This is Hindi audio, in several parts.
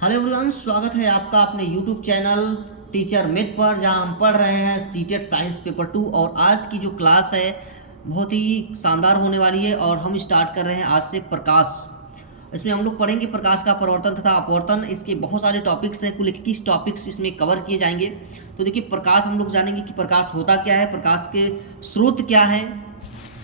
हेलो एवरीवन, स्वागत है आपका अपने यूट्यूब चैनल टीचर मेट पर, जहां हम पढ़ रहे हैं सीटेट साइंस पेपर 2। और आज की जो क्लास है बहुत ही शानदार होने वाली है। और हम स्टार्ट कर रहे हैं आज से प्रकाश। इसमें हम लोग पढ़ेंगे प्रकाश का प्रवर्तन तथा अपवर्तन। इसके बहुत सारे टॉपिक्स हैं, कुल 21 टॉपिक्स इसमें कवर किए जाएंगे। तो देखिए, प्रकाश हम लोग जानेंगे कि प्रकाश होता क्या है, प्रकाश के स्रोत क्या है,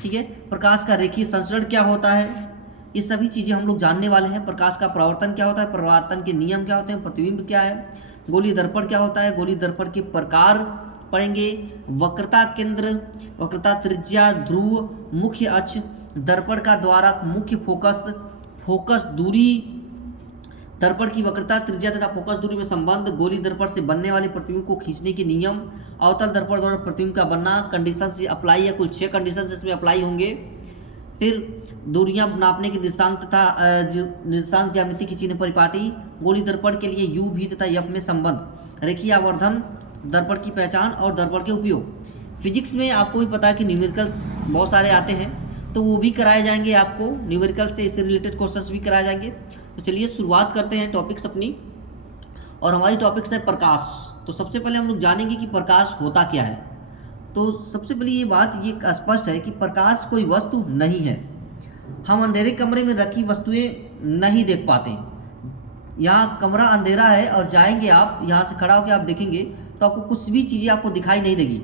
ठीक है, प्रकाश का रेखीय संचरण क्या होता है, ये सभी चीज़ें हम लोग जानने वाले हैं। प्रकाश का परावर्तन क्या होता है, परावर्तन के नियम क्या होते हैं, प्रतिबिंब क्या है, गोलीय दर्पण क्या होता है, गोलीय दर्पण के प्रकार पढ़ेंगे, वक्रता केंद्र, वक्रता त्रिज्या, ध्रुव, मुख्य अक्ष, दर्पण का द्वारक, मुख्य फोकस, फोकस दूरी, दर्पण की वक्रता त्रिज्या तथा फोकस दूरी में संबंध, गोलीय दर्पण से बनने वाले प्रतिबिंब को खींचने के नियम, अवतल दर्पण द्वारा प्रतिबिंब का बनना, कंडीशन से अप्लाई है, कुल 6 कंडीशन इसमें अप्लाई होंगे। फिर दूरियां नापने के निर्देशांक तथा निर्देशांक ज्यामिति की चिन्ह परिपाटी, गोलीय दर्पण के लिए यू भी तथा एफ में संबंध, रेखीय आवर्धन, दर्पण की पहचान और दर्पण के उपयोग। फिजिक्स में आपको भी पता है कि न्यूमेरिकल्स बहुत सारे आते हैं, तो वो भी कराए जाएंगे आपको, न्यूमेरिकल से इससे रिलेटेड क्वेश्चंस भी कराए जाएंगे। तो चलिए शुरुआत करते हैं टॉपिक्स अपनी। और हमारी टॉपिक्स है प्रकाश। तो सबसे पहले हम लोग जानेंगे कि प्रकाश होता क्या है। तो सबसे पहले ये बात ये स्पष्ट है कि प्रकाश कोई वस्तु नहीं है। हम अंधेरे कमरे में रखी वस्तुएं नहीं देख पाते। यहाँ कमरा अंधेरा है और जाएंगे आप, यहाँ से खड़ा होकर आप देखेंगे तो आपको कुछ भी चीज़ें आपको दिखाई नहीं देगी।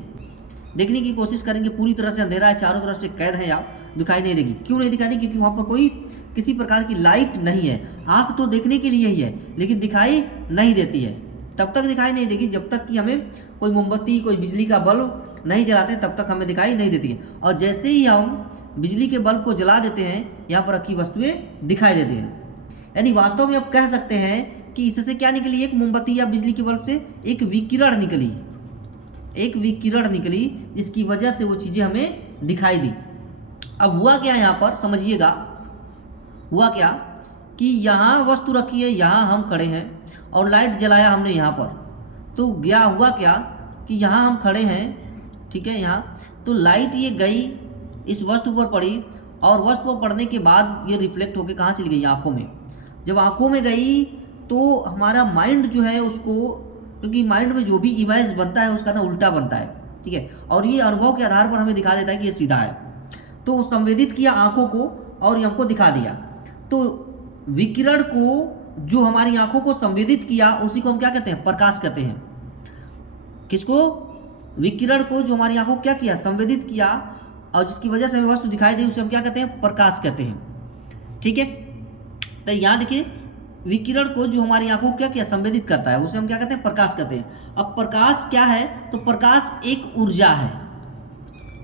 देखने की कोशिश करेंगे, पूरी तरह से अंधेरा है, चारों तरफ से कैद है आप, दिखाई नहीं देगी। क्यों नहीं दिखाई देगी? क्योंकि वहाँ पर कोई किसी प्रकार की लाइट नहीं है। आँख तो देखने के लिए ही है, लेकिन दिखाई नहीं देती है। तब तक दिखाई नहीं देगी जब तक कि हमें कोई मोमबत्ती, कोई बिजली का बल्ब नहीं जलाते, तब तक हमें दिखाई नहीं देती है। और जैसे ही हम बिजली के बल्ब को जला देते हैं, यहाँ पर रखी वस्तुएं दिखाई देती हैं। यानी वास्तव में आप कह सकते हैं कि इससे क्या निकली, एक मोमबत्ती या बिजली के बल्ब से एक विकिरण निकली, एक विकिरण निकली, जिसकी वजह से वो चीज़ें हमें दिखाई दी। अब हुआ क्या यहाँ पर समझिएगा, हुआ क्या कि यहाँ वस्तु रखी है, यहाँ हम खड़े हैं और लाइट जलाया हमने यहाँ पर, तो गया हुआ क्या कि यहाँ हम खड़े हैं, ठीक है, यहाँ तो लाइट ये गई इस वस्तु पर पड़ी, और वस्तु पर पड़ने के बाद ये रिफ्लेक्ट होकर कहाँ चली गई, आँखों में। जब आँखों में गई तो हमारा माइंड जो है उसको, क्योंकि माइंड में जो भी इमेज बनता है उसका ना उल्टा बनता है, ठीक है, और ये अनुभव के आधार पर हमें दिखा देता है कि ये सीधा है। तो संवेदित किया आँखों को और ये हमको दिखा दिया। तो विकिरण को जो हमारी आँखों को संवेदित किया उसी को हम क्या कहते हैं, प्रकाश कहते हैं। किसको? विकिरण को जो हमारी आंखों को क्या किया, संवेदित किया, और जिसकी वजह से हमें वस्तु दिखाई दी, उसे हम क्या कहते हैं, प्रकाश कहते हैं, ठीक है। तो यहाँ देखिए, विकिरण को जो हमारी आंखों को क्या किया, संवेदित करता है, उसे हम क्या कहते हैं, प्रकाश कहते हैं। अब प्रकाश क्या है, तो प्रकाश एक ऊर्जा है,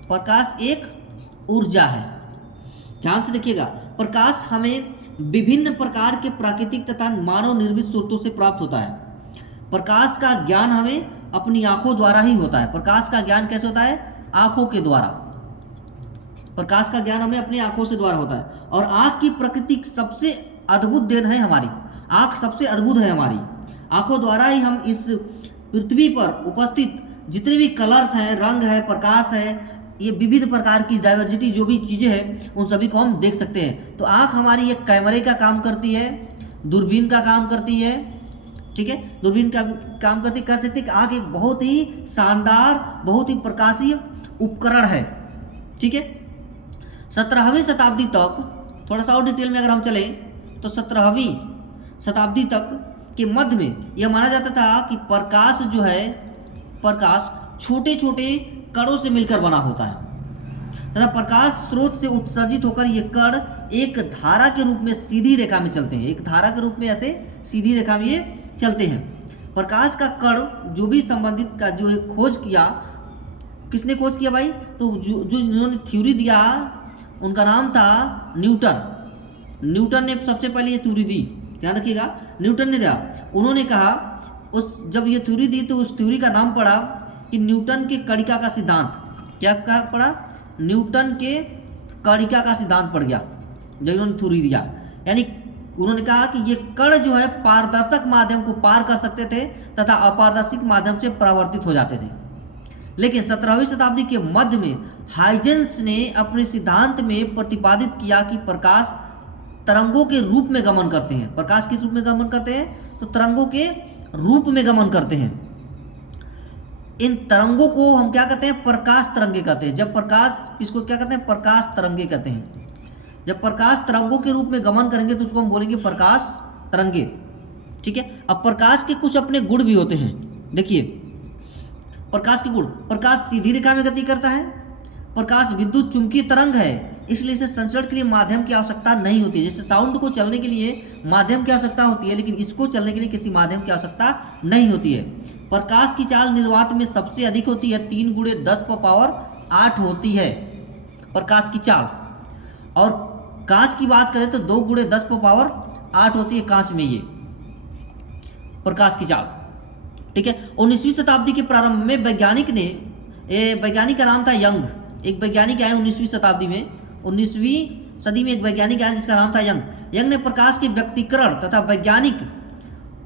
प्रकाश एक ऊर्जा है। ध्यान से देखिएगा, प्रकाश हमें विभिन्न प्रकार के प्राकृतिक तथा मानव निर्मित स्रोतों से प्राप्त होता है। प्रकाश का ज्ञान हमें अपनी आंखों द्वारा ही होता है। प्रकाश का ज्ञान कैसे होता है, आंखों के द्वारा। प्रकाश का ज्ञान हमें अपनी आंखों से द्वारा होता है। और आंख की प्रकृति सबसे अद्भुत देन है हमारी, आंख सबसे अद्भुत है हमारी। आंखों द्वारा ही हम इस पृथ्वी पर उपस्थित जितने भी कलर्स हैं, रंग है, प्रकाश है, ये विविध प्रकार की डाइवर्सिटी जो भी चीज़ें हैं, उन सभी को हम देख सकते हैं। तो आंख हमारी एक कैमरे का काम करती है, दूरबीन का काम करती है, ठीक है, दूरबीन का काम करती, कह सकते हैं कि आँख एक बहुत ही शानदार, बहुत ही प्रकाशीय उपकरण है, ठीक है। 17वीं शताब्दी तक, थोड़ा सा और डिटेल में अगर हम चले तो 17वीं शताब्दी तक के मध्य में यह माना जाता था कि प्रकाश जो है, प्रकाश छोटे छोटे कणों से मिलकर बना होता है तथा प्रकाश स्रोत से उत्सर्जित होकर ये कण एक धारा के रूप में सीधी रेखा में चलते हैं, एक धारा के रूप में ऐसे सीधी रेखा में ये चलते हैं। प्रकाश का कण जो भी संबंधित का जो एक खोज किया, किसने खोज किया भाई, तो जो जिन्होंने थ्योरी दिया उनका नाम था न्यूटन। न्यूटन ने सबसे पहले ये थ्योरी दी, ध्यान रखिएगा, न्यूटन ने दिया। उन्होंने कहा, उस जब ये थ्योरी दी तो उस थ्योरी का नाम पड़ा कि न्यूटन के कणिका का सिद्धांत। क्या कहा पड़ा? न्यूटन के कणिका का सिद्धांत पड़ गया जब उन्होंने थ्योरी दिया। यानी उन्होंने कहा कि ये कण जो है पारदर्शक माध्यम को पार कर सकते थे तथा अपारदर्शक माध्यम से परावर्तित हो जाते थे। लेकिन 17वीं शताब्दी के मध्य में हाइजेंस ने अपने सिद्धांत में प्रतिपादित किया कि प्रकाश तरंगों के रूप में गमन करते हैं। प्रकाश किस रूप में गमन करते हैं? तो तरंगों के रूप में गमन करते हैं। इन तरंगों को हम क्या कहते हैं? प्रकाश तरंगे कहते हैं। जब प्रकाश, इसको क्या कहते हैं? प्रकाश तरंगे कहते हैं। जब प्रकाश तरंगों के रूप में गमन करेंगे तो उसको हम बोलेंगे प्रकाश तरंगे। ठीक है। अब प्रकाश के कुछ अपने गुण भी होते हैं। देखिए प्रकाश के गुण, प्रकाश सीधी रेखा में गति करता है, प्रकाश विद्युत चुंबकीय तरंग है, इसलिए इसे संचरण के लिए माध्यम की आवश्यकता नहीं होती है। जैसे साउंड को चलने के लिए माध्यम की आवश्यकता होती है, लेकिन इसको चलने के लिए किसी माध्यम की आवश्यकता नहीं होती है। प्रकाश की चाल निर्वात में सबसे अधिक होती है, 3 × 10⁸ होती है प्रकाश की चाल। और कांच की बात करें तो 2 × 10⁸ होती है कांच में ये प्रकाश की चाल। ठीक है। 19वीं शताब्दी के प्रारंभ में वैज्ञानिक का नाम था यंग। एक वैज्ञानिक आए 19वीं शताब्दी में, 19वीं सदी में एक वैज्ञानिक आया जिसका नाम था यंग। यंग ने प्रकाश के व्यक्तिकरण तथा वैज्ञानिक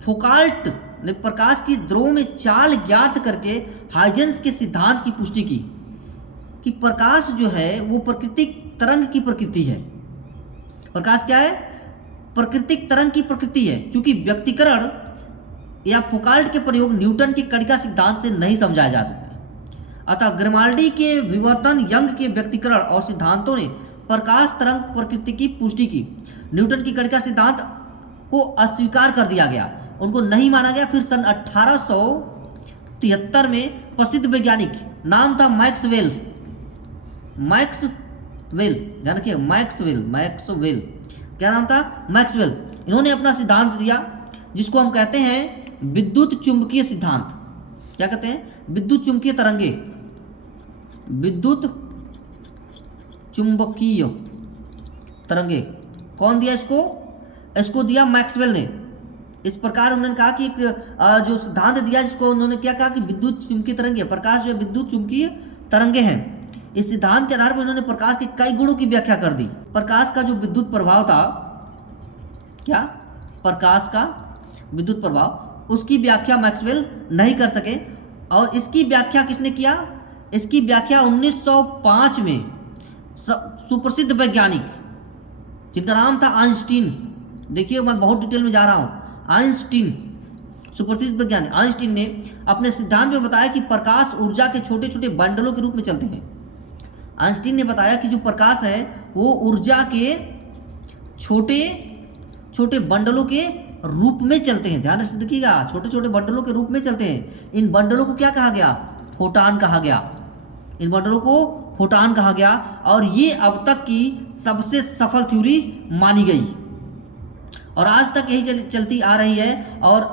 फोकाल्ट ने प्रकाश की ध्रुव में चाल ज्ञात करके हाइजेंस के सिद्धांत की पुष्टि की कि प्रकाश जो है वो प्राकृतिक तरंग की प्रकृति है। प्रकाश क्या है? प्राकृतिक तरंग की प्रकृति है। क्योंकि व्यक्तिकरण या फोकाल्ट के प्रयोग न्यूटन के कणिका सिद्धांत से नहीं समझाए जा सकते। अतः ग्रिमाल्डी के विवर्तन, यंग के व्यक्तिकरण और सिद्धांतों ने प्रकाश तरंग प्रकृति की पुष्टि की। न्यूटन की कणिका सिद्धांत को अस्वीकार कर दिया गया, उनको नहीं माना गया। फिर सन 1873 में प्रसिद्ध वैज्ञानिक, नाम था मैक्सवेल, ध्यान रखिए मैक्सवेल, क्या नाम था? मैक्सवेल। इन्होंने अपना सिद्धांत दिया जिसको हम कहते हैं विद्युत चुंबकीय सिद्धांत। क्या कहते हैं? विद्युत चुंबकीय तरंगे, विद्युत चुंबकीय तरंगे। कौन दिया इसको? इसको दिया मैक्सवेल ने। इस प्रकार उन्होंने कहा कि एक जो सिद्धांत दिया जिसको उन्होंने क्या कहा कि विद्युत चुंबकीय तरंगे, प्रकाश जो विद्युत चुंबकीय तरंगे हैं। इस सिद्धांत के आधार पर उन्होंने प्रकाश के कई गुणों की व्याख्या कर दी। प्रकाश का जो विद्युत प्रभाव था, क्या? प्रकाश का विद्युत प्रभाव, उसकी व्याख्या मैक्सवेल नहीं कर सके। और इसकी व्याख्या किसने किया? इसकी व्याख्या 1905 में सुप्रसिद्ध वैज्ञानिक जिनका नाम था आइंस्टीन। देखिए मैं बहुत डिटेल में जा रहा हूँ। आइंस्टीन, सुप्रसिद्ध वैज्ञानिक आइंस्टीन ने अपने सिद्धांत में बताया कि प्रकाश ऊर्जा के छोटे छोटे बंडलों के रूप में चलते हैं। आइंस्टीन ने बताया कि जो प्रकाश है वो ऊर्जा के छोटे छोटे बंडलों के रूप में चलते हैं। ध्यान से देखिएगा, छोटे छोटे बंडलों के रूप में चलते हैं। इन बंडलों को क्या कहा गया? फोटॉन कहा गया। इन बंडलों को फोटॉन कहा गया। और ये अब तक की सबसे सफल थ्योरी मानी गई और आज तक यही चलती आ रही है। और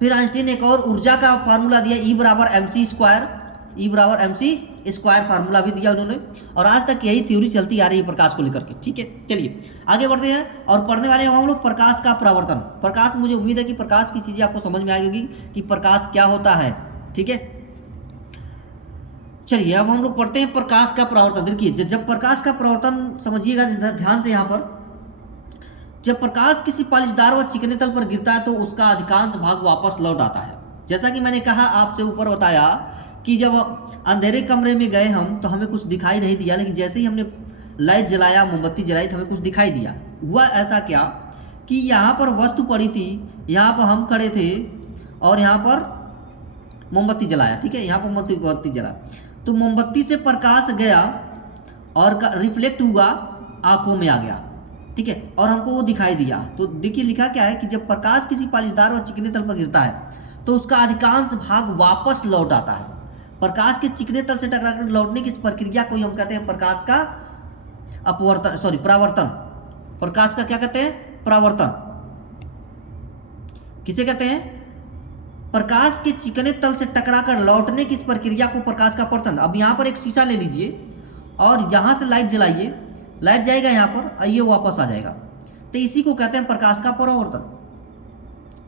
फिर आइंस्टीन ने एक और ऊर्जा का फार्मूला दिया, E = mc² फार्मूला भी दिया उन्होंने। और आज तक यही थ्योरी चलती आ रही है प्रकाश को लेकर के। ठीक है, चलिए आगे बढ़ते हैं और पढ़ने वाले हैं हम लोग प्रकाश का परावर्तन। प्रकाश, मुझे उम्मीद है कि प्रकाश की चीज़ें आपको समझ में आ गई कि प्रकाश क्या होता है। ठीक है, चलिए अब हम लोग पढ़ते हैं प्रकाश का परावर्तन। देखिए जब प्रकाश का परावर्तन, समझिएगा ध्यान से, यहाँ पर जब प्रकाश किसी पालिशदार व चिकने तल पर गिरता है तो उसका अधिकांश भाग वापस लौट आता है। जैसा कि मैंने कहा, आपसे ऊपर बताया कि जब अंधेरे कमरे में गए हम तो हमें कुछ दिखाई नहीं दिया, लेकिन जैसे ही हमने लाइट जलाया, मोमबत्ती जलाई तो हमें कुछ दिखाई दिया। हुआ ऐसा क्या कि यहाँ पर वस्तु पड़ी थी, यहाँ पर हम खड़े थे और यहाँ पर मोमबत्ती जलाया। ठीक है, यहाँ पर मोमबत्ती जला तो मोमबत्ती से प्रकाश गया और रिफ्लेक्ट हुआ, आंखों में आ गया। ठीक है, और हमको वो दिखाई दिया। तो देखिए लिखा क्या है कि जब प्रकाश किसी पालिशदार व चिकने तल पर गिरता है तो उसका अधिकांश भाग वापस लौट आता है। प्रकाश के चिकने तल से टकराकर लौटने की इस प्रक्रिया को हम कहते हैं प्रकाश का परावर्तन। प्रकाश का क्या कहते हैं? परावर्तन। किसे कहते हैं? प्रकाश के चिकने तल से टकराकर लौटने की इस प्रक्रिया को प्रकाश का परावर्तन। अब यहाँ पर एक शीशा ले लीजिए और यहाँ से लाइट जलाइए, लाइट जाएगा यहाँ पर और ये वापस आ जाएगा, तो इसी को कहते हैं प्रकाश का परावर्तन।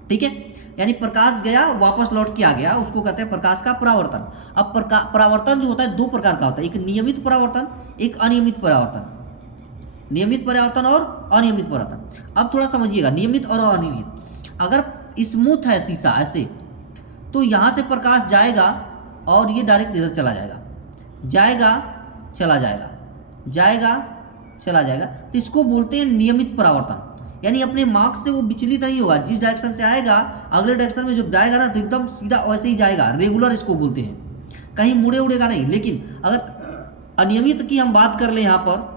ठीक है, यानी प्रकाश गया वापस लौट के आ गया, उसको कहते हैं प्रकाश का परावर्तन। अब परावर्तन जो होता है दो प्रकार का होता है, एक नियमित परावर्तन, एक अनियमित परावर्तन। नियमित परावर्तन और अनियमित परावर्तन। अब थोड़ा समझिएगा, नियमित और अनियमित। अगर स्मूथ है शीशा ऐसे, तो यहाँ से प्रकाश जाएगा और ये डायरेक्ट इधर चला जाएगा, जाएगा चला जाएगा, जाएगा चला जाएगा, तो इसको बोलते हैं नियमित परावर्तन। यानी अपने मार्क्स से वो विचलित नहीं होगा। जिस डायरेक्शन से आएगा अगले डायरेक्शन में जब जाएगा ना तो एकदम सीधा वैसे ही जाएगा, रेगुलर इसको बोलते हैं, कहीं मुड़े उड़ेगा नहीं। लेकिन अगर अनियमित की हम बात कर ले यहाँ पर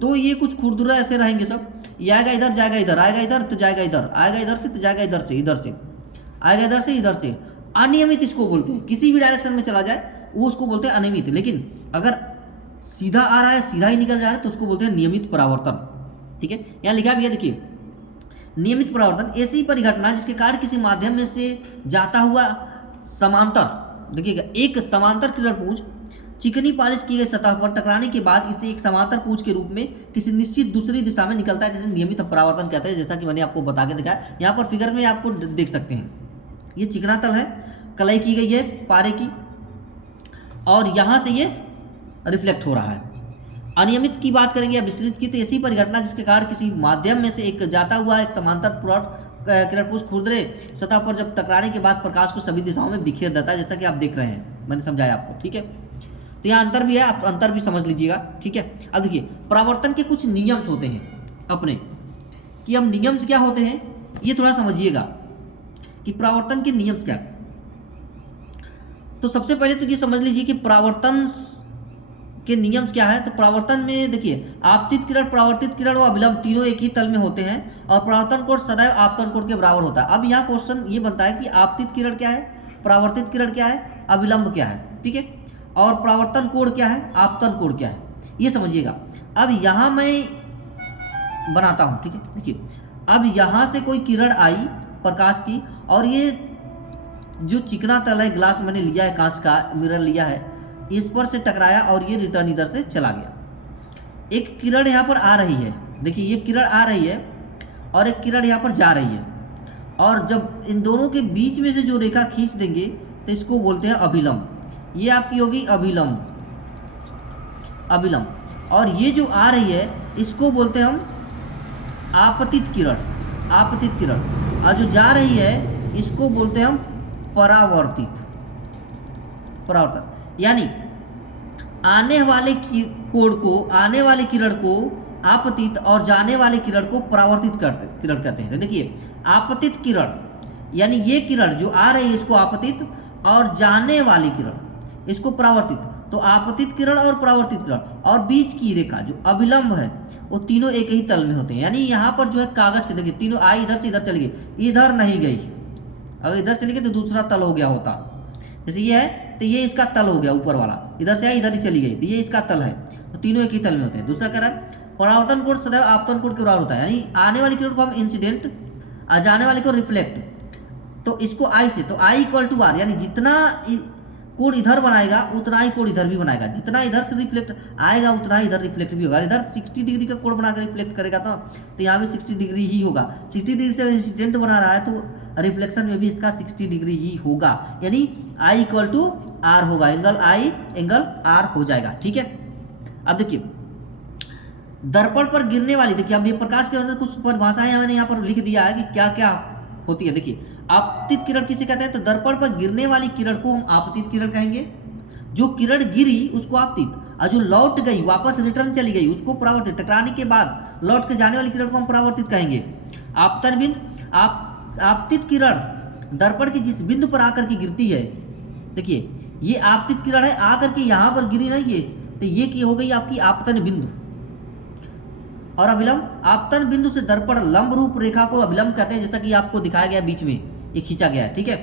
तो ये कुछ खुरदुरा ऐसे रहेंगे सब, ये आएगा इधर जाएगा इधर, आएगा इधर तो जाएगा इधर, आएगा इधर से तो जाएगा इधर से, इधर से आएगा इधर से इधर से। अनियमित इसको बोलते हैं, किसी भी डायरेक्शन में चला जाए वो उसको बोलते हैं अनियमित। लेकिन अगर सीधा आ रहा है सीधा ही निकल जा रहा है तो उसको बोलते हैं नियमित परावर्तन। ठीक है, यहाँ लिखा भी है देखिए, नियमित परावर्तन ऐसी परिघटना जिसके कारण किसी माध्यम में से जाता हुआ समांतर, देखिएगा एक समांतर किरण पुंज चिकनी पॉलिश की गई सतह पर टकराने के बाद इसे एक समांतर पुंज के रूप में किसी निश्चित दूसरी दिशा में निकलता है, जिसे नियमित परावर्तन कहते हैं। जैसा कि मैंने आपको बता के दिखाया, यहाँ पर फिगर में आपको देख सकते हैं, ये चिकना तल है, कलाई की गई है पारे की, और यहाँ से ये रिफ्लेक्ट हो रहा है। अनियमित की बात करेंगे या विस्तृत की, तो ऐसी परिघटना जिसके कारण किसी माध्यम में से एक जाता हुआ एक समांतर किरण पुंज खुरदरे सतह पर जब टकराने के बाद प्रकाश को सभी दिशाओं में बिखेर देता है, जैसा कि आप देख रहे हैं, मैंने समझाया आपको। ठीक है, तो यहाँ अंतर भी है, आप अंतर भी समझ लीजिएगा। ठीक है, अब देखिए परावर्तन के कुछ नियम होते हैं अपने, कि हम नियम क्या होते हैं ये थोड़ा समझिएगा कि परावर्तन के नियम क्या। तो सबसे पहले तो ये समझ लीजिए कि परावर्तन के नियम क्या है। तो परावर्तन में देखिए, आपतित किरण, परावर्तित किरण और अभिलंब तीनों एक ही तल में होते हैं और परावर्तन कोण सदैव आपतन कोण के बराबर होता है। अब यहाँ क्वेश्चन ये बनता है कि आपतित किरण क्या है, परावर्तित किरण क्या है, अभिलंब क्या है, ठीक है, और परावर्तन कोण क्या है, आपतन कोण क्या है, ये समझिएगा। अब यहाँ मैं बनाता हूँ, ठीक है, देखिए अब यहाँ से कोई किरण आई प्रकाश की, और ये जो चिकना तल है, ग्लास मैंने लिया है, कांच का मिरर लिया है, इस पर से टकराया और ये रिटर्न इधर से चला गया। एक किरण यहाँ पर आ रही है, देखिए ये किरण आ रही है और एक किरण यहाँ पर जा रही है, और जब इन दोनों के बीच में से जो रेखा खींच देंगे तो इसको बोलते हैं अभिलंब। ये आपकी होगी अभिलंब, अभिलंब। और ये जो आ रही है इसको बोलते हैं हम आपतित किरण, आपतित किरण। और जो जा रही है इसको बोलते हैं हम परावर्तित, परावर्तन। यानी आने वाले कोण को, आने वाले किरण को आपतित और जाने वाले किरण को परावर्तित किरण कहते हैं। तो देखिए आपतित किरण यानी ये किरण जो आ रही है इसको आपतित, और जाने वाली किरण इसको परावर्तित। तो आपतित किरण और परावर्तित किरण और बीच की रेखा जो अभिलंब है वो तीनों एक ही तल में होते हैं। यानी यहाँ पर जो है कागज के, देखिए तीनों आई इधर से इधर चली गई, इधर नहीं गई, अगर इधर चली गई तो दूसरा तल हो गया होता। जैसे ये है तो ये इसका तल हो गया ऊपर वाला, इधर से आई इधर ही चली गई तो ये इसका तल है, तो तीनों एक ही तल में होते हैं। दूसरा कह रहा है परावर्तन कोण सदैव आपतन कोण के बराबर होता है, यानी आने वाली किरण को हम इंसिडेंट और जाने वाले को रिफ्लेक्ट। तो इसको आई से, तो आई इक्वल टू आर, यानी जितना कोण इधर बनाएगा उतना ही कोण इधर भी बनाएगा, जितना इधर से रिफ्लेक्ट आएगा उतना ही इधर रिफ्लेक्ट भी होगा। इधर 60 डिग्री का कोण बनाकर रिफ्लेक्ट करेगा तो यहाँ भी 60 डिग्री ही होगा। 60 डिग्री से इंसिडेंट बना रहा है तो रिफ्लेक्शन में भी इसका 60 डिग्री ही होगा, यानी आई इक्वल टू आर होगा, एंगल आई एंगल आर हो जाएगा। ठीक है, अब देखिए दर्पण पर गिरने वाली, देखिए अब ये प्रकाश के अंदर कुछ परिभाषाएं मैंने यहाँ पर लिख दिया है कि क्या क्या होती है। देखिए आपतित किरण किसे कहते हैं, तो दर्पण पर गिरने वाली किरण को हम आपतित किरण कहेंगे। जो किरण गिरी उसको आपतित, और जो लौट गई वापस रिटर्न चली गई उसको परावर्तित। टकराने के बाद लौट के जाने वाली किरण को हम परावर्तित कहेंगे। आपतन बिंदु, आपतित किरण दर्पण की जिस बिंदु पर आकर के गिरती है, देखिए ये आपतित किरण है, आकर के यहाँ पर गिरी नहीं, ये तो ये की हो गई आपकी आपतन बिंदु। और अभिलंब, आपतन बिंदु से दर्पण लंब रूप रेखा को अभिलंब कहते हैं, जैसा कि आपको दिखाया गया बीच में ये खींचा गया है। ठीक है,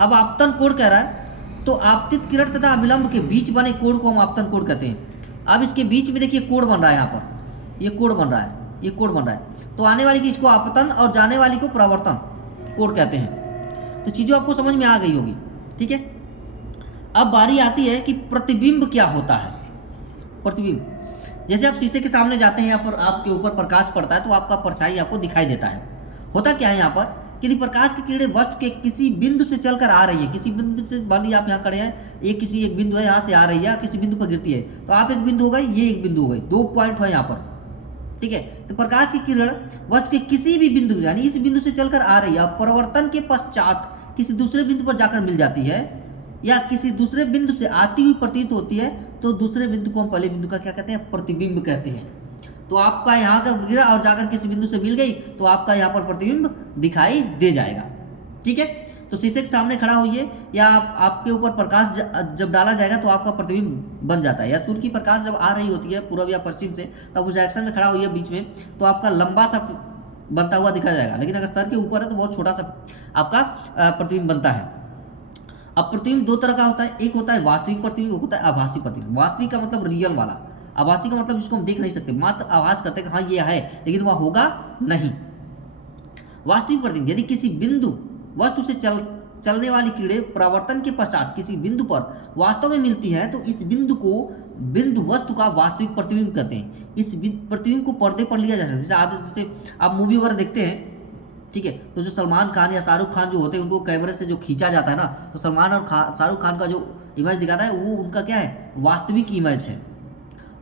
अब आपतन कोण कह रहा है, तो आपतित किरण तथा अभिलंब के बीच बने कोण को हम आपतन कोण कहते हैं। अब इसके बीच में देखिए कोण बन रहा है, यहाँ पर ये कोण बन रहा है, ये कोण बन रहा है, तो आने वाली की इसको आपतन और जाने वाली को परावर्तन कोण कहते हैं। तो चीज़ों आपको समझ में आ गई होगी। ठीक है, अब बारी आती है कि प्रतिबिंब क्या होता है। प्रतिबिंब, जैसे आप शीशे के सामने जाते हैं, यहाँ पर आपके ऊपर प्रकाश पड़ता है तो आपका परछाई आपको दिखाई देता है। होता क्या है यहाँ पर कि यदि प्रकाश की किरणें वस्तु के किसी बिंदु से चलकर आ रही है, किसी बिंदु से, मान लीजिए आप यहाँ खड़े हैं, ये किसी एक बिंदु है यहाँ से आ रही है, किसी बिंदु पर गिरती है, तो आप एक बिंदु हो गई, ये एक बिंदु हो गई, 2 पॉइंट है यहाँ पर। ठीक है, तो प्रकाश की किरण वस्तु के किसी भी बिंदु यानी इस बिंदु से चलकर आ रही है और परावर्तन के पश्चात किसी दूसरे बिंदु पर जाकर मिल जाती है, या किसी दूसरे बिंदु से आती हुई प्रतीत होती है, तो दूसरे बिंदु को हम पहले बिंदु का क्या कहते हैं, प्रतिबिंब कहते हैं। तो आपका यहाँ का गिरा और जाकर किसी बिंदु से मिल गई तो आपका यहाँ पर प्रतिबिंब दिखाई दे जाएगा। ठीक है, तो शीशे के सामने खड़ा होइए या आपके ऊपर प्रकाश जब डाला जाएगा तो आपका प्रतिबिंब बन जाता है, या सूर्य की प्रकाश जब आ रही होती है पूर्व या पश्चिम से तब उस डायरेक्शन में खड़ा होइए बीच में, तो आपका लंबा सा बनता हुआ दिखा जाएगा। लेकिन अगर सर के ऊपर है तो बहुत छोटा सा आपका प्रतिबिंब बनता है। अब प्रतिबिंब दो तरह का होता है, एक होता है वास्तविक प्रतिबिंब, एक होता है आभासी प्रतिबिंब। वास्तविक का मतलब रियल वाला, आभासी का मतलब जिसको हम देख नहीं सकते, मात्र आभास करते हैं कि हाँ ये है लेकिन वह होगा नहीं। वास्तविक प्रतिबिंब यदि किसी बिंदु वस्तु से चलने वाली किरणें परावर्तन के पश्चात किसी बिंदु पर वास्तव में मिलती हैं तो इस बिंदु को बिंदु वस्तु का वास्तविक प्रतिबिंब करते हैं। इस प्रतिबिंब को पर्दे पर लिया जा सकता है, जैसे आप मूवी वगैरह देखते हैं, ठीक है, तो जो सलमान खान या शाहरुख खान जो होते हैं उनको कैमरे से जो खींचा जाता है ना, तो सलमान और शाहरुख खान का जो इमेज दिखाता है वो उनका क्या है, वास्तविक इमेज है।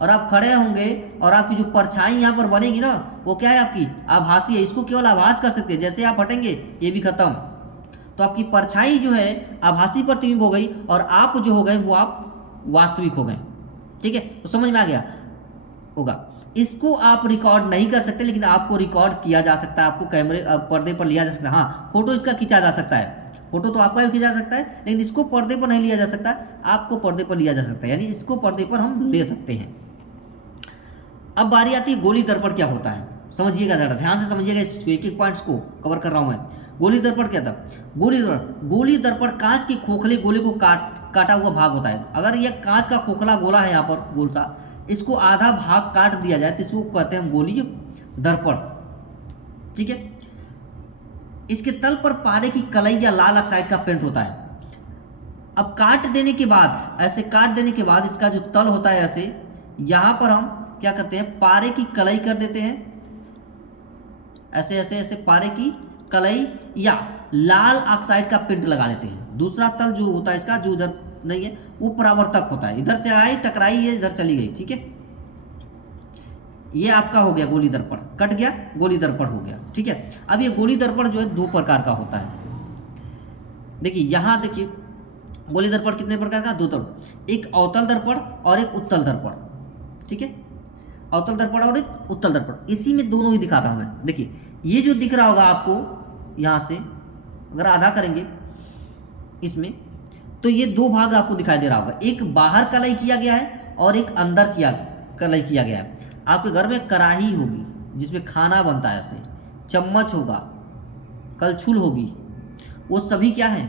और आप खड़े होंगे और आपकी जो परछाई यहाँ पर बनेगी ना वो क्या है, आपकी आभासी है, इसको केवल आभास कर सकते हैं। जैसे आप हटेंगे ये भी खत्म, तो आपकी परछाई जो है आभासी प्रतिबिंब हो गई और आप जो हो गए वो आप वास्तविक हो गए। ठीक है, तो समझ में आ गया होगा। इसको आप रिकॉर्ड नहीं कर सकते लेकिन आपको रिकॉर्ड किया जा सकता है, आपको कैमरे पर्दे पर लिया जा सकता है। हाँ, फोटो इसका खींचा जा सकता है, फोटो तो आपका भी खींचा जा सकता है लेकिन इसको पर्दे पर नहीं लिया जा सकता, आपको पर्दे पर लिया जा सकता है, यानी इसको पर्दे पर हम ले सकते हैं। अब बारी आती है गोली दर्पण क्या होता है, समझिएगा ज़रा ध्यान से समझिएगा, इस एक एक पॉइंट्स को कवर कर रहा हूँ मैं। गोली दर्पण क्या था, गोली दर्पण कांच के खोखले गोले को काटा हुआ भाग होता है। अगर यह कांच का खोखला गोला है यहाँ पर गोल सा, इसको आधा भाग काट दिया जाए तो इसको कहते हैं हम गोलीय दर्पण। ठीक है, इसके तल पर पारे की कलई या लाल ऑक्साइड का पेंट होता है। अब काट देने के बाद, ऐसे काट देने के बाद इसका जो तल होता है ऐसे, यहाँ पर हम क्या करते हैं, पारे की कलई कर देते हैं, ऐसे ऐसे ऐसे पारे की कलई या लाल ऑक्साइड का पेंट लगा देते हैं। दूसरा तल जो होता है इसका, जो उधर नहीं है वो परावर्तक होता है, इधर से आई टकराई है इधर चली गई। ठीक है, ये आपका हो गया गोली दर्पण, कट गया गोली दर्पण हो गया। ठीक है, अब ये गोली दर्पण जो है दो प्रकार का होता है। देखिए यहाँ देखिए गोली दर्पण कितने प्रकार का, दो तरह, एक अवतल दर्पण और एक उत्तल दर्पण। ठीक है, अवतल दर्पण और एक उत्तल दर्पण, इसी में दोनों ही दिखाता हूं मैं। देखिए ये जो दिख रहा होगा आपको यहाँ से, अगर आधा करेंगे इसमें तो ये दो भाग आपको दिखाई दे रहा होगा, एक बाहर कलई किया गया है और एक अंदर कलई किया गया है। आपके घर में कढ़ाई होगी जिसमें खाना बनता है, ऐसे चम्मच होगा, कलछुल होगी, वो सभी क्या है,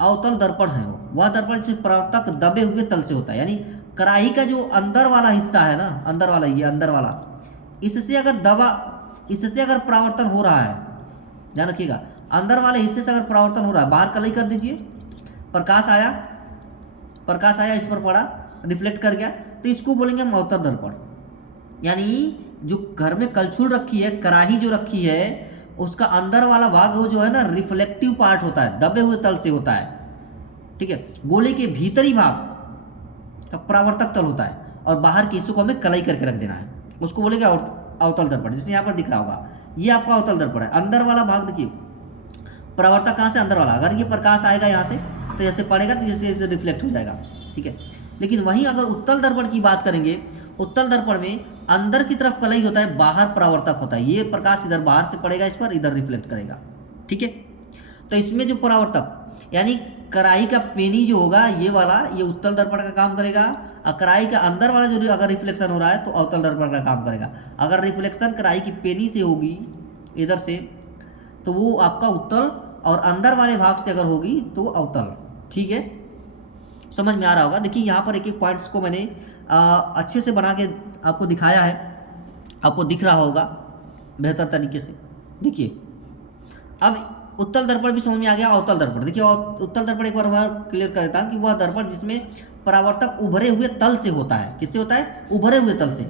अवतल दर्पण है। वह दर्पण जिसमें परावर्तक दबे हुए तल से होता है, यानी कढ़ाई का जो अंदर वाला हिस्सा है ना, अंदर वाला, ये अंदर वाला, इससे अगर परावर्तन हो रहा है, ध्यान रखिएगा, अंदर वाले हिस्से से अगर परावर्तन हो रहा है, बाहर कलई कर दीजिए, प्रकाश आया इस पर पड़ा, रिफ्लेक्ट कर गया, तो इसको बोलेंगे हम अवतल दर्पण। यानी जो घर में कलछुल रखी है, कढ़ाई जो रखी है, उसका अंदर वाला भाग वो जो है ना रिफ्लेक्टिव पार्ट होता है, दबे हुए तल से होता है। ठीक है, गोले के भीतरी भाग का परावर्तक तल होता है और बाहर के हिस्सों को हमें कलई करके रख देना है, उसको बोलेंगे अवतल दर्पण। जैसे यहाँ पर दिख रहा होगा ये आपका अवतल दर्पण है। अंदर वाला भाग देखिए, परावर्तक कहाँ से, अंदर वाला, अगर ये प्रकाश आएगा यहाँ से तो जैसे पड़ेगा तो जैसे रिफ्लेक्ट हो जाएगा। ठीक है, लेकिन वहीं अगर उत्तल दर्पण की बात करेंगे, उत्तल दर्पण में अंदर की तरफ कलई होता है, बाहर परावर्तक होता है, ये प्रकाश इधर बाहर से पड़ेगा इस पर, इधर रिफ्लेक्ट करेगा। ठीक है, तो इसमें जो परावर्तक यानी कढ़ाई का पेनी जो होगा ये वाला, ये उत्तल दर्पण का काम करेगा, और कढ़ाई का अंदर वाला जो अगर रिफ्लेक्शन हो रहा है तो अवतल दर्पण का काम करेगा। अगर रिफ्लेक्शन कढ़ाई की पेनी से होगी इधर से तो वो आपका उत्तल, और अंदर वाले भाग से अगर होगी तो अवतल। ठीक है, समझ में आ रहा होगा। देखिए यहाँ पर एक एक पॉइंट्स को मैंने अच्छे से बना के आपको दिखाया है, आपको दिख रहा होगा बेहतर तरीके से। देखिए अब उत्तल दर्पण भी समझ में आ गया, अवतल दर्पण। देखिए उत्तल दर्पण एक बार क्लियर कर देता हूँ कि वह दर्पण जिसमें परावर्तक उभरे हुए तल से होता है। किससे होता है, उभरे हुए तल से,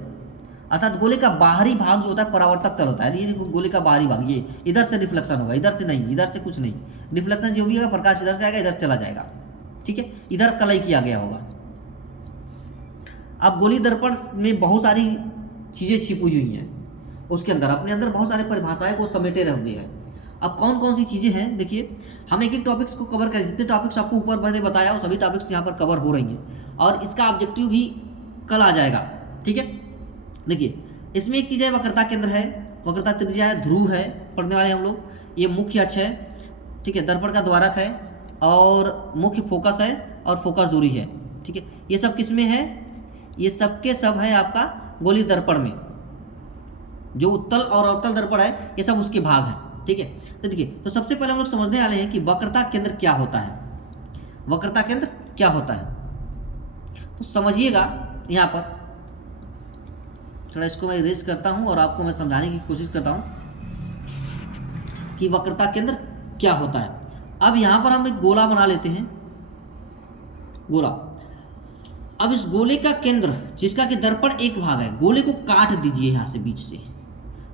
अर्थात गोले का बाहरी भाग जो होता है परावर्तक तल होता है। ये गोले का बाहरी भाग, ये इधर से रिफ्लेक्शन होगा, इधर से नहीं, इधर से कुछ नहीं, रिफ्लेक्शन जो भी होगा प्रकाश इधर से आएगा इधर चला जाएगा। ठीक है, इधर कलई किया गया होगा। अब गोली दर्पण में बहुत सारी चीज़ें छिपी हुई हैं, उसके अंदर अपने अंदर बहुत सारे परिभाषाएं को समेटे रहे हैं। अब कौन कौन सी चीज़ें हैं, देखिए हम एक एक टॉपिक्स को कवर करें, जितने टॉपिक्स आपको ऊपर मैंने बताया वो सभी टॉपिक्स यहाँ पर कवर हो रही हैं और इसका ऑब्जेक्टिव भी कल आ जाएगा। ठीक है, देखिए इसमें एक चीज़ है वक्रता केंद्र है, वक्रता त्रिज्या है, ध्रुव है, पढ़ने वाले हम लोग, ये मुख्य अक्ष है, ठीक है, दर्पण का द्वारक है और मुख्य फोकस है और फोकस दूरी है, ठीक है। ये सब किस में है? ये सब के सब है आपका गोलीय दर्पण में, जो उत्तल और अवतल दर्पण है ये सब उसके भाग हैं, ठीक है। तो देखिए, तो सबसे पहले हम लोग समझने वाले हैं कि वक्रता केंद्र क्या होता है। वक्रता केंद्र क्या होता है तो समझिएगा। यहाँ पर थोड़ा इसको मैं इरेज करता हूँ और आपको मैं समझाने की कोशिश करता हूँ कि वक्रता केंद्र क्या होता है। अब यहाँ पर हम एक गोला बना लेते हैं, गोला। अब इस गोले का केंद्र जिसका कि दर्पण एक भाग है, गोले को काट दीजिए यहाँ से, बीच से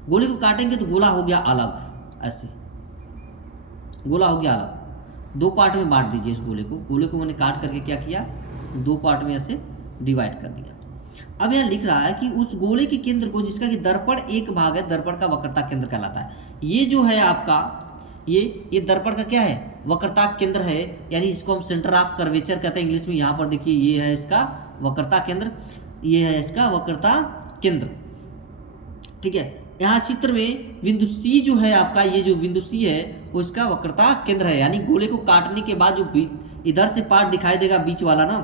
गोले को काटेंगे तो गोला हो गया अलग, ऐसे गोला हो गया अलग। दो पार्ट में बांट दीजिए इस गोले को। गोले को मैंने काट करके क्या किया, दो पार्ट में ऐसे डिवाइड कर दिया। अब यह लिख रहा है कि उस गोले के केंद्र को जिसका कि दर्पण एक भाग है, दर्पण का वक्रता केंद्र कहलाता है। ये जो है आपका ये दर्पण का क्या है, वक्रता केंद्र है, यानी इसको हम सेंटर ऑफ कर्वेचर कहते हैं इंग्लिश में। यहाँ पर देखिए ये है इसका वक्रता केंद्र, ये है इसका वक्रता केंद्र, ठीक है। यहाँ चित्र में बिंदु सी जो है आपका, ये जो बिंदु सी है वो इसका वक्रता केंद्र है। यानी गोले को काटने के बाद जो इधर से पार्ट दिखाई देगा बीच वाला ना,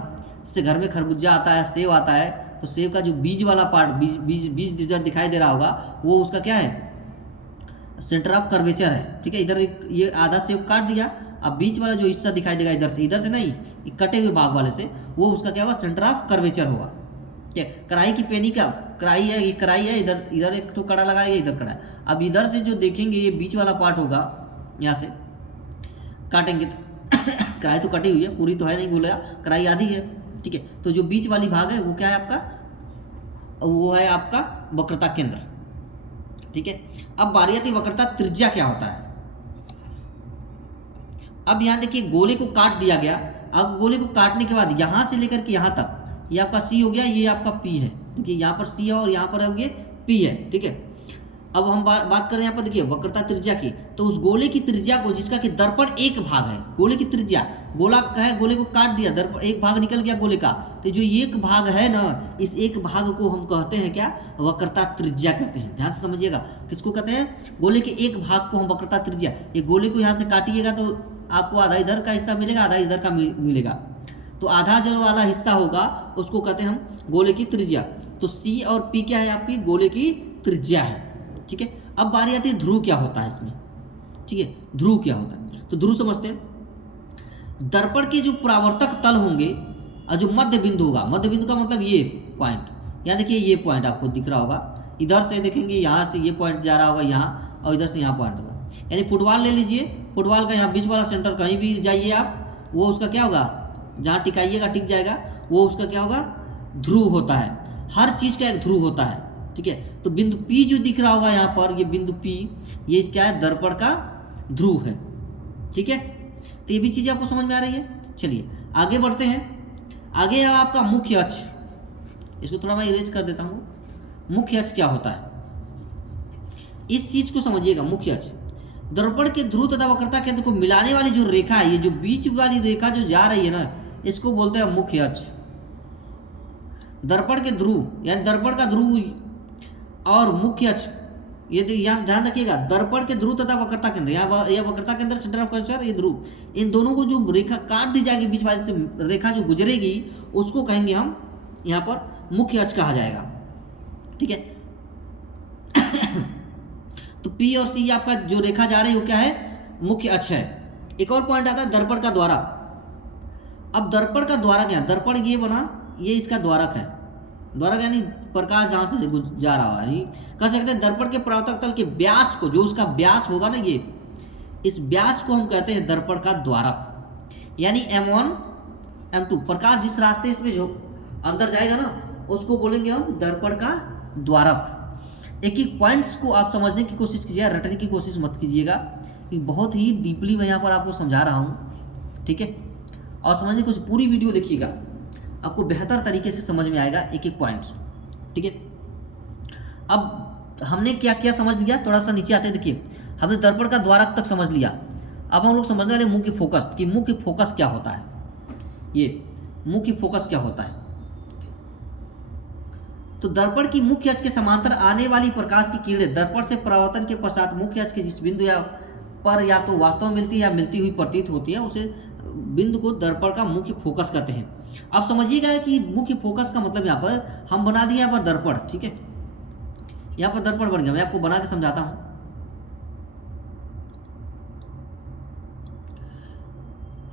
जैसे घर में खरबूजा आता है, सेब आता है, तो सेब का जो बीज वाला पार्ट, बीज इधर दिखाई दे रहा होगा, वो उसका क्या है, सेंटर ऑफ कर्वेचर है, ठीक है। इधर एक ये आधा सेब काट दिया, अब बीच वाला जो हिस्सा दिखाई देगा इधर से नहीं, कटे हुए भाग वाले से, वो उसका क्या होगा, सेंटर ऑफ कर्वेचर होगा, ठीक है। कढ़ाई की पेनी का कढ़ाई है, ये कढ़ाई है, इधर एक तो कड़ा लगा है, इधर कड़ा है। अब इधर से जो देखेंगे ये बीच वाला पार्ट होगा, यहाँ से काटेंगे तो कढ़ाई तो कटी हुई है, पूरी तो है नहीं, गोला कढ़ाई आधी है, ठीक है। तो जो बीच वाली भाग है वो क्या है आपका, वो है आपका वक्रता केंद्र, ठीक है। अब बारी आती वक्रता त्रिज्या क्या होता है। अब यहाँ देखिए गोले को काट दिया गया। अब गोले को काटने के बाद यहाँ से लेकर के यहाँ तक ये आपका सी हो गया, ये आपका पी है, देखिए यहाँ पर सी है और यहाँ पर ये पी है, ठीक है। अब हम बात करें यहाँ पर देखिए वक्रता त्रिज्या की, तो उस गोले की त्रिज्या को जिसका कि दर्पण एक भाग है, गोले की त्रिज्या, गोला है, गोले को काट दिया, दर्पण एक भाग निकल गया गोले का, तो जो एक भाग है ना, इस एक भाग को हम कहते हैं क्या, वक्रता त्रिज्या कहते हैं। ध्यान से समझिएगा, किसको कहते हैं, गोले के एक भाग को हम वक्रता त्रिज्या। ये गोले को यहाँ से काटिएगा तो आपको आधा इधर का हिस्सा मिलेगा, आधा इधर का मिलेगा, तो आधा जो वाला हिस्सा होगा उसको कहते हैं हम गोले की त्रिज्या। तो सी और पी क्या है, आपकी गोले की त्रिज्या है, ठीक है। अब बारी आती है ध्रुव क्या होता है इसमें, ठीक है। ध्रुव क्या होता है, तो ध्रुव समझते हैं। दर्पण के जो परावर्तक तल होंगे और जो मध्य बिंदु होगा, मध्य बिंदु का मतलब ये पॉइंट, यहाँ देखिए ये पॉइंट आपको दिख रहा होगा, इधर से देखेंगे यहाँ से ये पॉइंट जा रहा होगा यहाँ, और इधर से यहाँ पॉइंट होगा। यानी फुटबॉल ले लीजिए, फुटबॉल का यहाँ बीच वाला सेंटर कहीं भी जाइए आप, वो उसका क्या होगा, जहाँ टिकाइएगा टिक जाएगा, वो उसका क्या होगा, ध्रुव होता है। हर चीज़ का एक ध्रुव होता है, ठीक है। तो बिंदु P जो दिख रहा होगा यहाँ पर, ये बिंदु P, ये क्या है, दर्पण का ध्रुव है, ठीक है। तो ये भी चीज़ें आपको समझ में आ रही है। चलिए आगे बढ़ते हैं। आगे है आपका मुख्य अक्ष, इसको थोड़ा मैं इरेज कर देता हूँ। मुख्य अक्ष क्या होता है, इस चीज़ को समझिएगा। मुख्य अक्ष दर्पण के ध्रुव तथा वक्रता केंद्र को मिलाने वाली जो रेखा है, ये जो बीच वाली रेखा जो जा रही है ना, इसको बोलते हैं मुख्य अक्ष। दर्पण के ध्रुव यानी दर्पण का ध्रुव और मुख्य अक्ष, ये यहाँ ध्यान रखिएगा, दर्पण के ध्रुव तथा वक्रता केंद्र, यहाँ यह वक्रता केंद्र सेंटर ऑफ कर्वेचर, ये ध्रुव, इन दोनों को जो रेखा काट दी जाएगी, बीच वाली से रेखा जो गुजरेगी, उसको कहेंगे हम यहाँ पर मुख्य अक्ष कहा जाएगा, ठीक है। तो P और C आपका जो रेखा जा रही है वो क्या है, मुख्य अक्ष है। एक और पॉइंट आता है दर्पण का द्वारक। अब दर्पण का द्वारक, यहाँ दर्पण ये बना, ये इसका द्वारक है। द्वारक यानी प्रकाश जहाँ से जा रहा है, यानी कह सकते हैं दर्पण के परावर्तक तल के व्यास को, जो उसका व्यास होगा ना, ये इस व्यास को हम कहते हैं दर्पण का द्वारक। यानी M1 M2 प्रकाश जिस रास्ते इसमें जो अंदर जाएगा ना, उसको बोलेंगे हम दर्पण का द्वारक। एक एक पॉइंट्स को आप समझने की कोशिश कीजिएगा, रटने की कोशिश मत कीजिएगा, कि बहुत ही डीपली मैं यहाँ पर आपको समझा रहा हूँ, ठीक है। और समझने की कोशिश, पूरी वीडियो देखिएगा, आपको बेहतर तरीके से समझ में आएगा एक एक पॉइंट्स, ठीक है। अब हमने क्या क्या समझ लिया, थोड़ा सा नीचे आते हैं। देखिए हमने दर्पण का द्वारक तक समझ लिया। अब हम लोग समझने वाले मुख्य फोकस, कि मुख्य फोकस क्या होता है, ये मुख्य फोकस क्या होता है। तो दर्पण की मुख्य अक्ष के समांतर आने वाली प्रकाश की किरणें दर्पण से परावर्तन के पश्चात मुख्य अक्ष के जिस बिंदु या पर या तो वास्तव में मिलती है या मिलती हुई प्रतीत होती है, उसे बिंदु को दर्पण का मुख्य फोकस कहते हैं। अब समझिएगा कि मुख्य फोकस का मतलब यहाँ पर हम बना दिए यहाँ पर दर्पण, ठीक है, यहाँ पर दर्पण बन गया। मैं आपको बना के समझाता हूँ।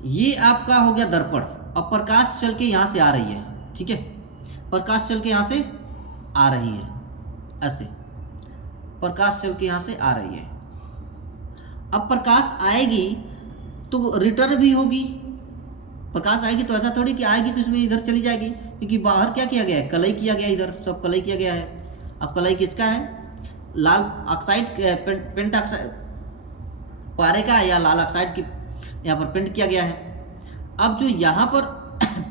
ये आपका हो गया दर्पण। अब प्रकाश चल के यहाँ से आ रही है, ठीक है, प्रकाश चल के यहाँ से आ रही है, ऐसे प्रकाश चल के यहाँ से आ रही है। अब प्रकाश आएगी तो रिटर्न भी होगी। प्रकाश आएगी तो ऐसा थोड़ी कि आएगी तो इसमें इधर चली जाएगी, क्योंकि बाहर क्या किया गया है, कलई किया गया, इधर सब कलई किया गया है। अब कलई किसका है, लाल ऑक्साइड पेंट ऑक्साइड पारे का या लाल ऑक्साइड की यहाँ पर पेंट किया गया है। अब जो यहाँ पर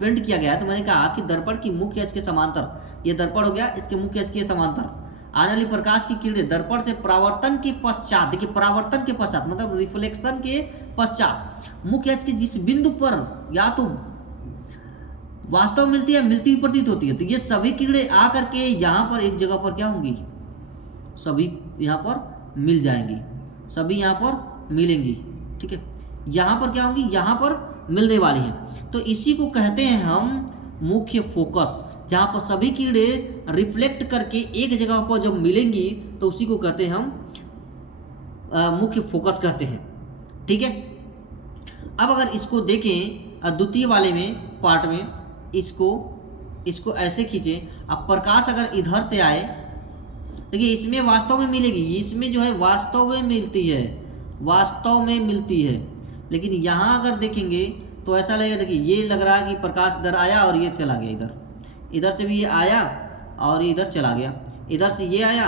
पेंट किया गया है, तो मैंने कहा कि दर्पण की मुख्य अक्ष के समांतर, ये दर्पण हो गया, इसके मुख्य अक्ष के समांतर आने वाली प्रकाश की किरणें दर्पण से परावर्तन के पश्चात, देखिए परावर्तन के पश्चात मतलब रिफ्लेक्शन के पश्चात मुख्य अक्ष के जिस बिंदु पर या तो वास्तव मिलती है, मिलती हुई प्रतीत होती है, तो ये सभी किरणें आकर के यहाँ पर एक जगह पर क्या होंगी, सभी यहाँ पर मिल जाएंगी, सभी यहाँ पर मिलेंगी, ठीक है। यहाँ पर क्या होंगी, यहाँ पर मिलने वाली हैं, तो इसी को कहते हैं हम मुख्य फोकस। जहाँ पर सभी किरणें रिफ्लेक्ट करके एक जगह पर जब मिलेंगी तो उसी को कहते हैं हम मुख्य फोकस कहते हैं, ठीक है। अब अगर इसको देखें द्वितीय वाले में पार्ट में, इसको ऐसे खींचें। अब प्रकाश अगर इधर से आए, देखिए इसमें वास्तव में मिलेगी, इसमें जो है वास्तव में मिलती है, वास्तव में मिलती है, लेकिन यहाँ अगर देखेंगे तो ऐसा लगेगा, देखिए ये लग रहा है कि प्रकाश इधर आया और ये चला गया इधर, इधर से भी ये आया और ये इधर चला गया, इधर से ये आया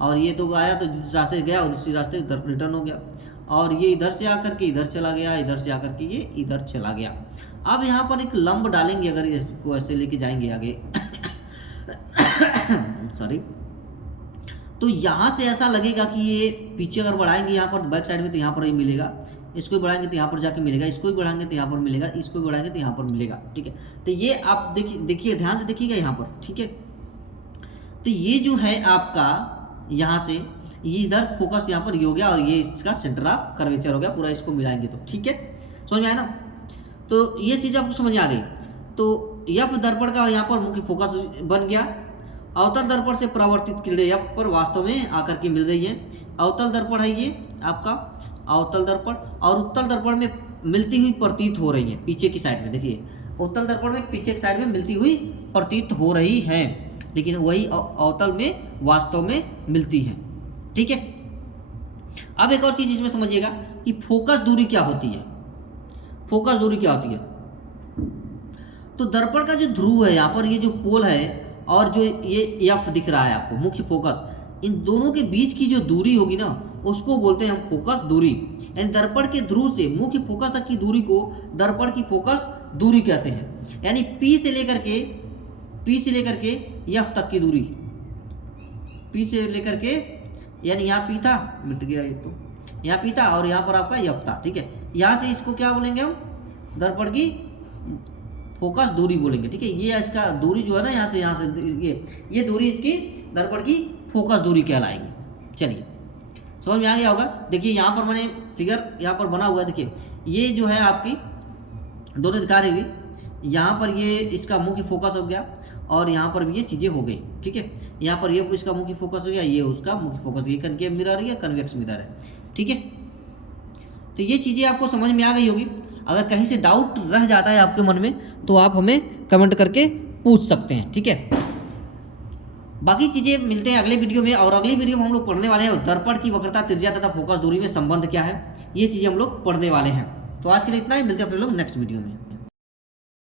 और ये तो आया तो जिस रास्ते गया उसी रास्ते इधर रिटर्न हो गया, और ये इधर से आकर के इधर चला गया, इधर से आकर के ये इधर चला गया। अब यहाँ पर एक लंब डालेंगे, अगर इसको ऐसे लेके जाएंगे आगे सॉरी, तो यहाँ से ऐसा लगेगा कि ये पीछे अगर बढ़ाएंगे यहाँ पर बैक साइड में तो यहाँ पर ये मिलेगा, इसको भी बढ़ाएंगे तो यहाँ पर जाके मिलेगा, इसको भी बढ़ाएंगे तो यहाँ पर मिलेगा, इसको भी बढ़ाएंगे तो यहाँ पर मिलेगा, ठीक है। तो ये आप देखिए ध्यान से देखिएगा यहाँ पर, ठीक है। तो ये जो है आपका यहाँ से ये इधर फोकस यहाँ पर ये हो गया और ये इसका सेंटर ऑफ कर्वेचर हो गया पूरा, इसको मिलाएंगे तो, ठीक है, समझ में आया ना। तो ये चीज़ आपको समझ आ गई। तो यह दर्पण का यहाँ पर मुख्य फोकस बन गया। अवतल दर्पण से परावर्तित किरणें यहाँ पर वास्तव में आकर के मिल रही है। अवतल दर्पण है ये आपका अवतल दर्पण, और उत्तल दर्पण में मिलती हुई प्रतीत हो रही है पीछे की साइड में। देखिए उत्तल दर्पण में पीछे की साइड में मिलती हुई प्रतीत हो रही है, लेकिन वही अवतल में वास्तव में मिलती है, ठीक है। अब एक और चीज इसमें समझिएगा कि फोकस दूरी क्या होती है। फोकस दूरी क्या होती है, तो दर्पण का जो ध्रुव है यहाँ पर, ये जो पोल है और जो ये एफ दिख रहा है आपको मुख्य फोकस, इन दोनों के बीच की जो दूरी होगी ना उसको बोलते हैं हम फोकस दूरी। यानी दर्पण के ध्रुव से मुख्य फोकस तक की दूरी को दर्पण की फोकस दूरी कहते हैं। यानी P से लेकर के एफ तक की दूरी, P से लेकर के, यानी यहाँ P था, मिट गया ये, तो यहाँ P था और यहाँ पर आपका एफ था, ठीक है। यहाँ से इसको क्या बोलेंगे हम, दर्पण की फोकस दूरी बोलेंगे, ठीक है। ये इसका दूरी जो है ना यहाँ से ये दूरी इसकी दर्पण की फोकस दूरी कहलाएगी। चलिए समझ में आ गया होगा। देखिए यहाँ पर मैंने फिगर यहाँ पर बना हुआ है, देखिए ये जो है आपकी दोनों दिखा रही हुई, यहाँ पर ये इसका मुख्य फोकस हो गया और यहाँ पर भी ये चीज़ें हो गई, ठीक है। यहाँ पर ये इसका मुख्य फोकस हो गया, ये उसका मुख्य फोकस, ये कनकेव मिरर है, कन्वेक्स मिरर है, ठीक है। तो ये चीज़ें आपको समझ में आ गई होगी। अगर कहीं से डाउट रह जाता है आपके मन में तो आप हमें कमेंट करके पूछ सकते हैं, ठीक है। बाकी चीज़ें मिलते हैं अगले वीडियो में, और अगली वीडियो में हम लोग पढ़ने वाले हैं दर्पण की वक्रता, त्रिज्या तथा फोकस दूरी में संबंध क्या है, ये चीज़ें हम लोग पढ़ने वाले हैं। तो आज के लिए इतना ही, मिलते हैं फिर लोग नेक्स्ट वीडियो में।